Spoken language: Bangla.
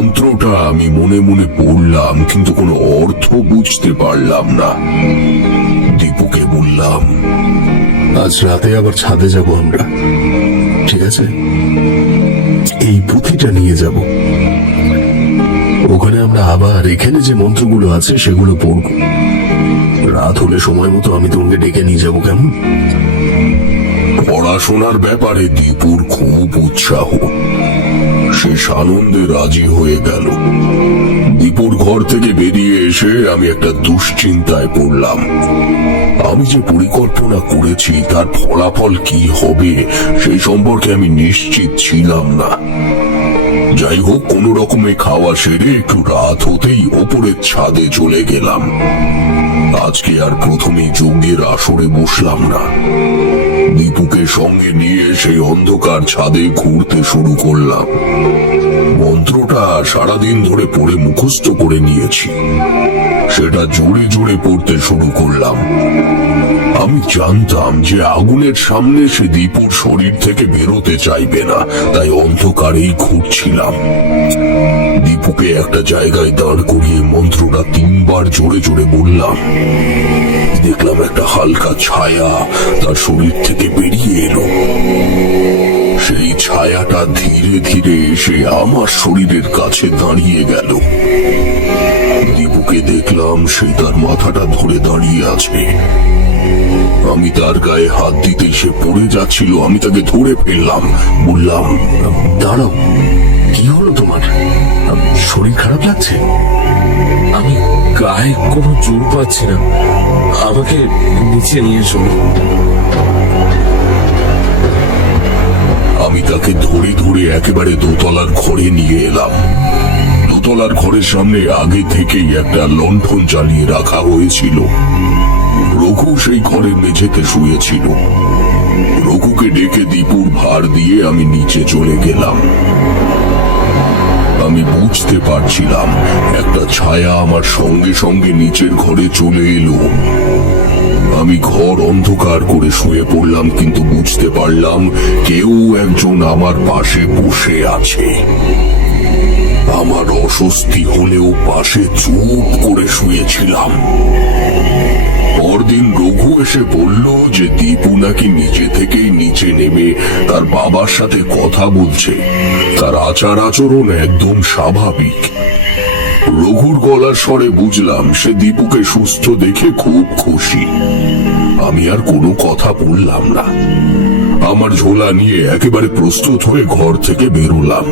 মন্ত্রটা আমি মনে মনে পড়লাম, কিন্তু কোনো অর্থ বুঝতে পারলাম না। দীপুকে বললাম, আজ রাতে আবার ছাদে যাব আমরা, ঠিক আছে? এই পুঁথিটা নিয়ে যাব, ওখানে আমরা আবার এখানে যে মন্ত্রগুলো আছে সেগুলো পড়ব। রাত হলে সময় মতো আমি তোমাকে ডেকে নিয়ে যাব, কেমন? পড়াশোনার ব্যাপারে দীপুর খুব উৎসাহ। সে সানন্দে রাজি হয়ে গেল। দীপুর ঘর থেকে বেরিয়ে এসে আমি একটা দুশ্চিন্তায় পড়লাম। আমি যে পরিকল্পনা করেছি তার ফলাফল কি হবে সেই সম্পর্কে আমি নিশ্চিত ছিলাম না। যাই হোক, কোন রকমে খাওয়া সেরে একটু রাত হতেই ওপরের ছাদে চলে গেলাম। আজকে আর প্রথমেই যজ্ঞের আসরে বসলাম না। দীপুকে সঙ্গে নিয়ে সেই অন্ধকার ছাদে ঘুরতে শুরু করলাম। মন্ত্রটা সারাদিন ধরে পড়ে মুখস্থ করে নিয়েছি। সেটা জোরে জোরে পড়তে শুরু করলাম। আমি জানতাম যে আগুনের সামনে সে দীপুর শরীর থেকে বেরোতে চাইবে না, তাই অন্ধকারেই ঘুরছিলাম। দীপুকে একটা জায়গায় দাঁড় করিয়ে মন্ত্রটা 3 বার জোরে জোরে বললাম। দেখলাম একটা হালকা ছায়া তার শরীর থেকে বেরিয়ে এলো। সেই ছায়াটা ধীরে ধীরে এসে আমার শরীরের কাছে দাঁড়িয়ে গেল। দীপুকে দেখলাম সে তার মাথাটা ধরে দাঁড়িয়ে আছে। আমি তার গায়ে হাত দিতে সে পড়ে যাচ্ছিল। আমি তাকে ধরে ফেললাম, বললাম, দাঁড়াও, কি হলো তোমার? শরীর খারাপ লাগছে? আমি গায়ে কোনো জোর পাচ্ছি না, আমাকে নিচে নিয়ে চলো। আমি তাকে ধরে ধরে একেবারে দোতলার ঘরে নিয়ে এলাম। দোতলার ঘরের সামনে আগে থেকেই একটা লণ্ঠন জ্বালিয়ে রাখা হয়েছিল। রঘু সেই ঘরের মেঝেতে শুয়েছিল। রঘুকে ডেকে দীপুর ভার দিয়ে আমি নিচে চলে গেলাম। আমি বুঝতে পারছিলাম একটা ছায়া আমার সঙ্গে সঙ্গে নিচের ঘরে চলে এলো। আমি ঘর অন্ধকার করে শুয়ে পড়লাম, কিন্তু বুঝতে পারলাম কেউ একজন আমার পাশে বসে আছে। আমার অস্বস্তি হলেও পাশে চুপ করে শুয়েছিলাম। পরদিন রঘু এসে বলল যে দীপু নাকি নিচে থেকেই নিচে নেমে তার বাবার সাথে কথা বলছে। তার আচার আচরণ একদম স্বাভাবিক। রঘুর গলার স্বরে বুঝলাম সে দীপুকে সুস্থ দেখে খুব খুশি। আমি আর কোনো কথা বললাম না। আমার ঝোলা নিয়ে একেবারে প্রস্তুত হয়ে ঘর থেকে বেরোলাম।